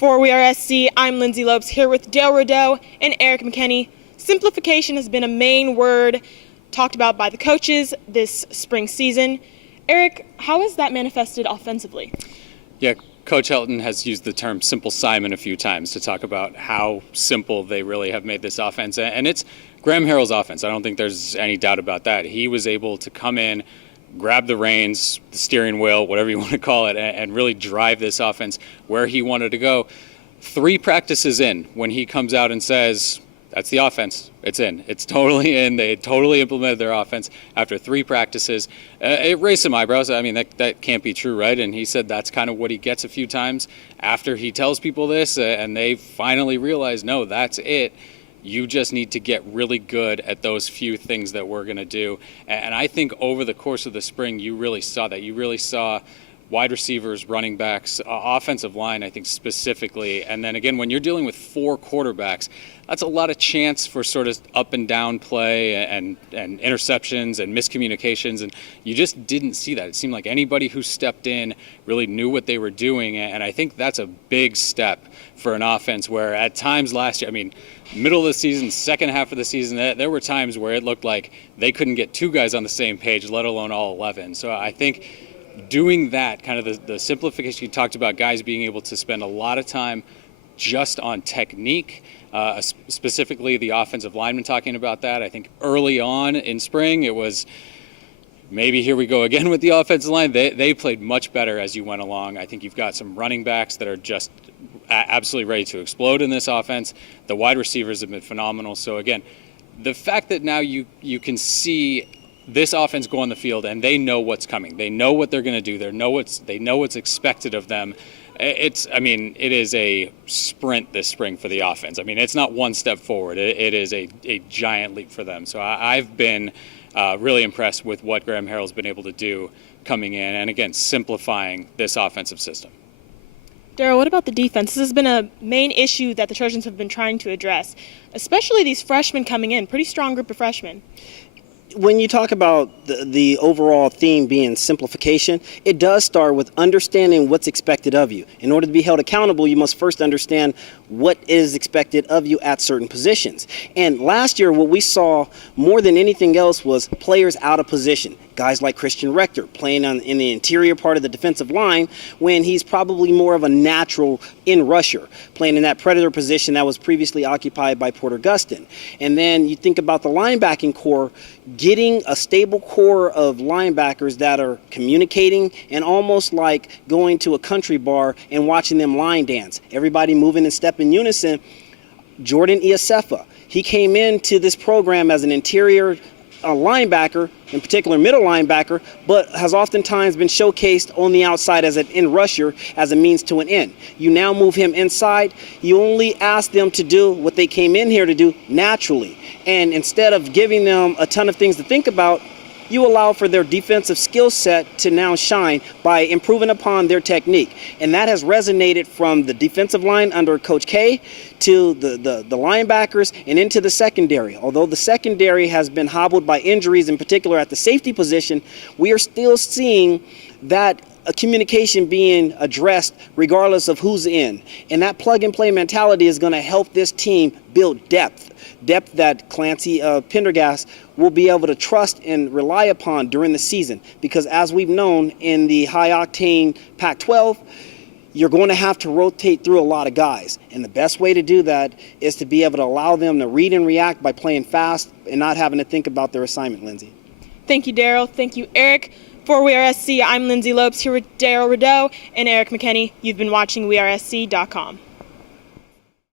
For WeAreSC, I'm Lyndsey Lopes here with Darrell Rideaux and Erik McKinney. Simplification has been a main word talked about by the coaches this spring season. Erik, how has that manifested offensively? Yeah, Coach Helton has used the term Simple Simon a few times to talk about how simple they really have made this offense. And it's Graham Harrell's offense. I don't think there's any doubt about that. He was able to come in, grab the reins, the steering wheel, whatever you want to call it, and really drive this offense where he wanted to go. 3 practices in, when he comes out and says, that's the offense, it's in. It's totally in. They totally implemented their offense after 3 practices. It raised some eyebrows. I mean, that can't be true, right? And he said that's kind of what he gets a few times after he tells people this, and they finally realize, no, that's it. You just need to get really good at those few things that we're going to do. And I think over the course of the spring, you really saw that. You really saw wide receivers, running backs, offensive line, I think specifically. And then again, when you're dealing with 4 quarterbacks, that's a lot of chance for sort of up and down play and interceptions and miscommunications. And you just didn't see that. It seemed like anybody who stepped in really knew what they were doing. And I think that's a big step for an offense where at times last year, I mean, middle of the season, second half of the season, there were times where it looked like they couldn't get 2 guys on the same page, let alone all 11. So I think doing that, kind of the simplification, you talked about guys being able to spend a lot of time just on technique, specifically the offensive linemen talking about that. I think early on in spring it was maybe here we go again with the offensive line. They played much better as you went along. I think you've got some running backs that are just absolutely ready to explode in this offense. The wide receivers have been phenomenal. So again, the fact that now you can see this offense go on the field and they know what's coming. They know what they're going to do. They know what's expected of them. It is a sprint this spring for the offense. I mean, it's not one step forward. It is a giant leap for them. So I've been really impressed with what Graham Harrell's been able to do coming in and, again, simplifying this offensive system. Darrell, what about the defense? This has been a main issue that the Trojans have been trying to address, especially these freshmen coming in, pretty strong group of freshmen. When you talk about the overall theme being simplification, it does start with understanding what's expected of you. In order to be held accountable, you must first understand what is expected of you at certain positions. And last year, what we saw more than anything else was players out of position. Guys like Christian Rector playing in the interior part of the defensive line when he's probably more of a natural in-rusher, playing in that predator position that was previously occupied by Porter Gustin. And then you think about the linebacking core, getting a stable core of linebackers that are communicating and almost like going to a country bar and watching them line dance. Everybody moving in step in unison. Jordan Iosefa, he came into this program as an interior linebacker, in particular middle linebacker, but has oftentimes been showcased on the outside as an in-rusher as a means to an end. You now move him inside. You only ask them to do what they came in here to do naturally. And instead of giving them a ton of things to think about, you allow for their defensive skill set to now shine by improving upon their technique. And that has resonated from the defensive line under Coach K to the linebackers and into the secondary. Although the secondary has been hobbled by injuries, in particular at the safety position, we are still seeing that communication being addressed regardless of who's in. And that plug-and-play mentality is going to help this team build depth that Clancy Pendergast will be able to trust and rely upon during the season. Because as we've known in the high-octane Pac-12, you're going to have to rotate through a lot of guys. And the best way to do that is to be able to allow them to read and react by playing fast and not having to think about their assignment, Lyndsey. Thank you, Darrell. Thank you, Erik. For WeAreSC, I'm Lyndsey Lopes here with Darrell Rideaux and Erik McKinney. You've been watching WeAreSC.com.